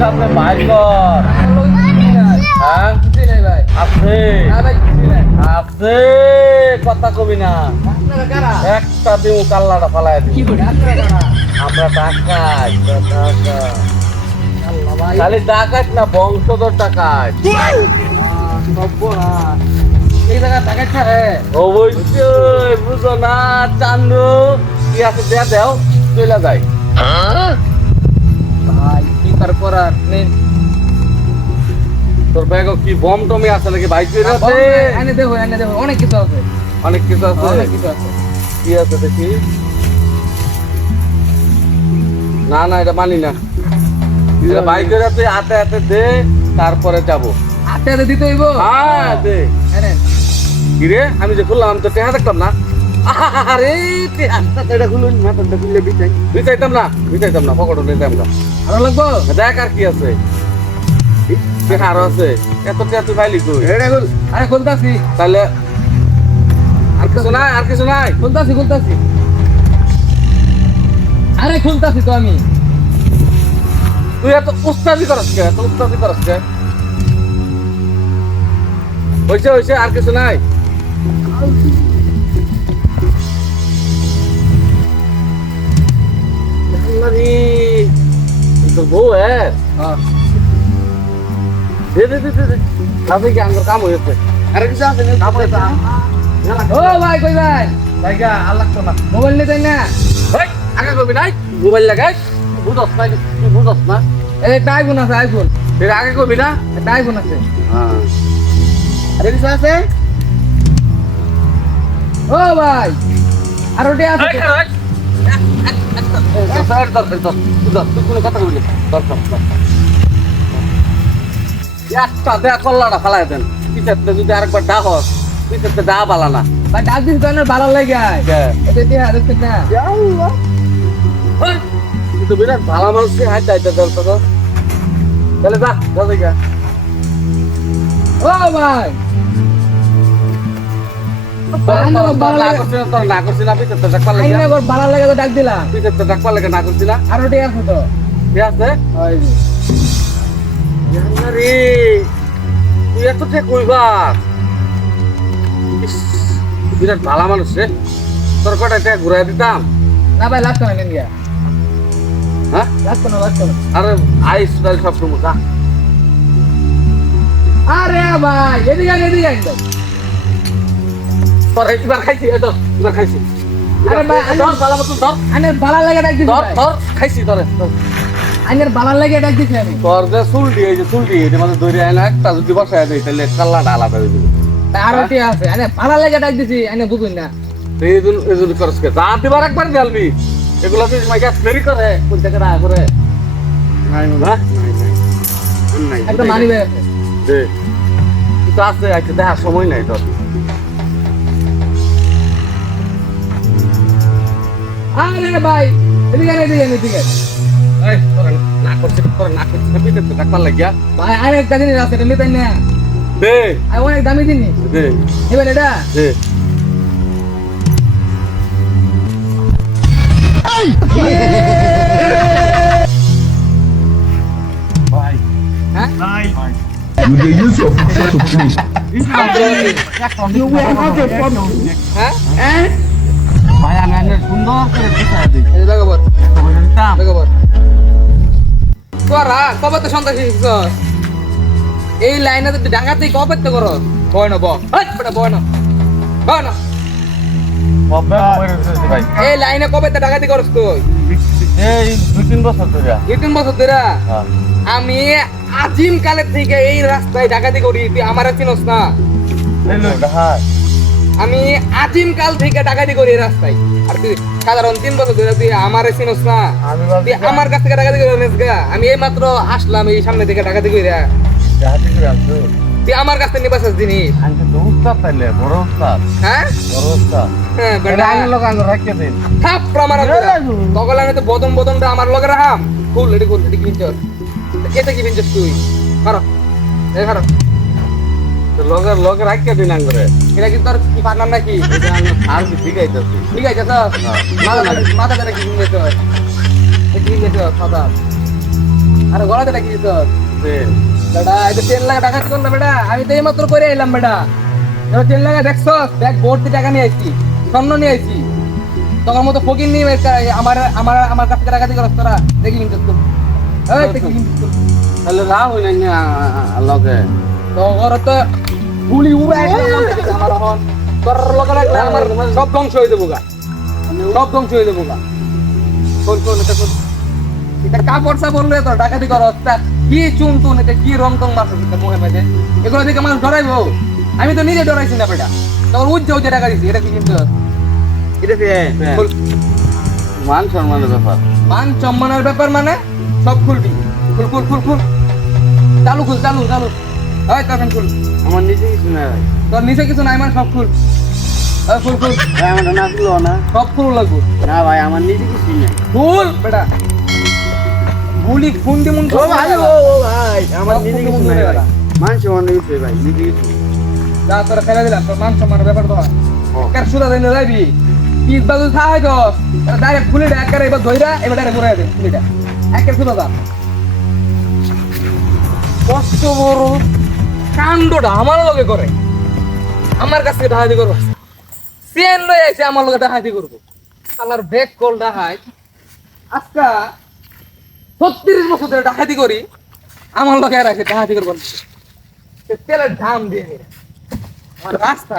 সামনে ভাই কর হ্যাঁ আছে আছে কথা কবি না একটা দিও কাল্লাটা ফালাই দিই আমরা ডাকাত খালি ডাকাত না বংশধর ডাকাত এই জায়গা টাকা ছাড়ে অবশ্যই বুঝো না চান্দু কি আছে দেয়া দেও চলে যায় ভাই কি তারপর আর নেন তোর ব্যাগ কি বম টমি আছে নাকি বাইক চলে আছে এনে দেখো অনেক কিছু আছে অনেক কিছু আছে অনেক কিছু আছে কি আছে দেখি না না এটা মানি না বাইকের হাতে হাতে হাতে দে তারপরে যাবো হাতে হাতে দিতে হইব হ্যাঁ দে এনে কিরে আমি যে খুললাম আমি তো টেহা দেখতাম না আরে টেহাটা খুলুন মাথাটা খুললে বিচাইতাম না পকেটে নিতাম না আরো লাগবো দেখ আর কি আছে টেহা আরো আছে এত টেহা তুই পাইলি কই এটা খুল আরে খুলতাছি তাহলে আর কিছু নাই খুলতাছি আরে খুলতাছি তো আমি তুই এত উস্তাদি করস কে হয়েছে আর কিছু নাই তোর বউ হ্যাঁ দে তাতে কি আমার কাম হয়েছে আরে কিছু আছে ও ভাই কই ভাই জায়গা আর লাগতো না মোবাইল নিতে না আগে কবি নাই মোবাইল লাগাই বুঝস না একটা আইফোন আছে আইফোন আগে কবি না একটা আইফোন আছে হ্যাঁ আরে কিছু আছে ও ভাই আর ওটা আছে একটা দেয়া কল্লাটা ফালাই দেন পিছাতে যদি আরেকবার ডা হস পিছাতে ডা বালা না ভাই ডাক দিস তো ভালো লাগে এটা দিয়ে দেখছেন না কিন্তু বিরাট ভালো মানুষকে হাত চাইতে দল তো তাহলে যা যা ও ভাই না করছি না পিছাতে ডাকবার লাগে ভালো লাগে তো ডাক দিলাম পিছাতে ডাকবার লাগে না করছি না আর ওটা আছে তো ঠিক আছে রে তুই এত কইবার বিরাট ভালো মানুষ রে তোর কটা ঘুরাই দিতাম না ভাই লাগতো না নেন গিয়া হ্যাঁ লাগতো না আরে আইস তাই সব সময় যা আরে ভাই এদিকে আইন ভাই তোর এবার খাইছি এবার খাইছি আরে ভাই ধর ভালো মতো ধর আনের ভালো লাগে ডাক দিছি ধর খাইছি তোরে আনের ভালো লাগে ডাক দিছি আমি তোর যে চুল দিয়ে যে মানে দৌড়ে আয় না একটা যদি বসায় দেয় তাহলে কাল্লাটা আলাদা হয়ে যাবে আর ওটি আছে আনে ভালো লাগে ডাক দিছি আনে বুঝুন না এই যদি করস কে যা দিবার একবার দেলবি এগুলা তুই মাইকা দেরি করে কোন থেকে রাগ করে নাই না নাই একটা মানি ভাই দে তুই তো আছে একটা দেখার সময় নাই তোর আরে ভাই এদিকে এই না করছিস না পিতে তো ডাকবার লাগিয়া ভাই আরে একটা জিনিস আছে এটা নিতেন না দে আর অনেক দামি জিনিস দে এবার এটা দে ভাই হ্যাঁ You dey use your picture to play. You will have a problem. হ্যাঁ ভাই আমি সুন্দর করে বুঝাই দিই এই দেখো বল বুঝতাম দেখো বল তোরা কবে তো সন্তান শিখছ এই লাইনে তো ডাঙ্গাতেই কবে তো করো বয় না বয় না কবে কইরে ভাই এই লাইনে কবে তো ডাকাতি করছ তুই এই 2-3 বছর ধরে 2-3 বছর ধরে হ্যাঁ আমি আজিম কালের থেকে এই রাস্তায় ডাকাতি করি তুই আমার চিনস না আমি আজিম কাল থেকে ডাকাতি করি এই রাস্তায় আর তুই সাধারণ 3 বছর ধরে তুই আমার চিনস না তুই আমার কাছ থেকে ডাকাতি করে নিস গা আমি এই মাত্র আসলাম এই সামনে থেকে ডাকাতি করি তুই আমার কাছ থেকে নিবাস জিনিস হ্যাঁ হ্যাঁ বেটা থাপ প্রমাণ তখন আমি তো বদনটা আমার লগে রাখাম খুল এটি কিনছস এটা কি কিনছস তুই খারো এই খারো লগে রাখিয়া দিন আঙ্গরে এটা কি তোর কি পার্টনার নাকি আর কি ঠিক আছে ঠিক আছে তো মাথা ধরে কি কিনছস কি কিনছস মাথা আরে গলাতে লাগি তোর তেল। বেটা এই যে 10 লাখ টাকা দিল না বেটা আমি তো এইমাত্র করে এলাম বেটা এবার 10 লাখ দেখছো ব্যাগ ভর্তি টাকা নিয়ে আইছি স্বর্ণ নিয়ে আইছি তোমার মতো ফকির নিয়ে আমার আমার আমার কাছ থেকে টাকা দিয়ে তোরা দেখি কিন্তু এই দেখি কিন্তু তাহলে রাহ হই নাই না লগে। তো ওর তো গুলি উড়ে আমার হন তোর লগে লাগলে আমার সব ধ্বংস হয়ে দেবো গা সব ধ্বংস হয়ে দেবো গা কোন কোন এটা কোন এটা কাপড় সাপড় লয়ে তো ডাকাতি করো কি চুন টুন এটা কি রং টং মারছো এটা মুখে মেঝে এগুলো দেখে মানুষ ডরাইবো আমি তো নিজে ডরাইছি না বেটা তোর উজ্জ্বল টাকা দিছি এটা কি কিন্তু এটা কি হ্যাঁ। মান সম্মানের ব্যাপার। মান সম্মানের ব্যাপার মানে সব খুলবি খুল খুল খুল খুল চালু খুল চালু চালু হয় তখন খুল আমার নিজে কিছু নাই ভাই। তোর নিচে কিছু নাই মানে সব খুল হয় খুল খুল ভাই আমার না দিল না। সব খুল লাগবো না ভাই আমার নিজে কিছু নাই। খুল বেটা গুলি খুন দি মুন ও ভাই আমার নিজে কিছু নাই ভাই। মান সম্মানের বিষয় ভাই নিজে কিছু। যা তোরা ফেলে দিলাম তোর মান সম্মানের ব্যাপার তো ও। কার সুদা দেন যাবি পিস বাজু থাই তো ডাইরেক্ট খুলে দে একবারে এবার ধইরা এবার ডাইরেক্ট ঘুরাই দে খুলে দে একের সুদা দা কষ্ট বড় কাণ্ডটা আমার লগে করে আমার কাছে ডাহাতি করবো চেন লই আইছে আমার লগে ডাহাতি করবো কালার ব্যাক কল ডাহাই আজকা 36 বছর ধরে ডাহাতি করি আমার লগে রাখে ডাহাতি করবো তেলের দাম দিয়ে আমার রাস্তা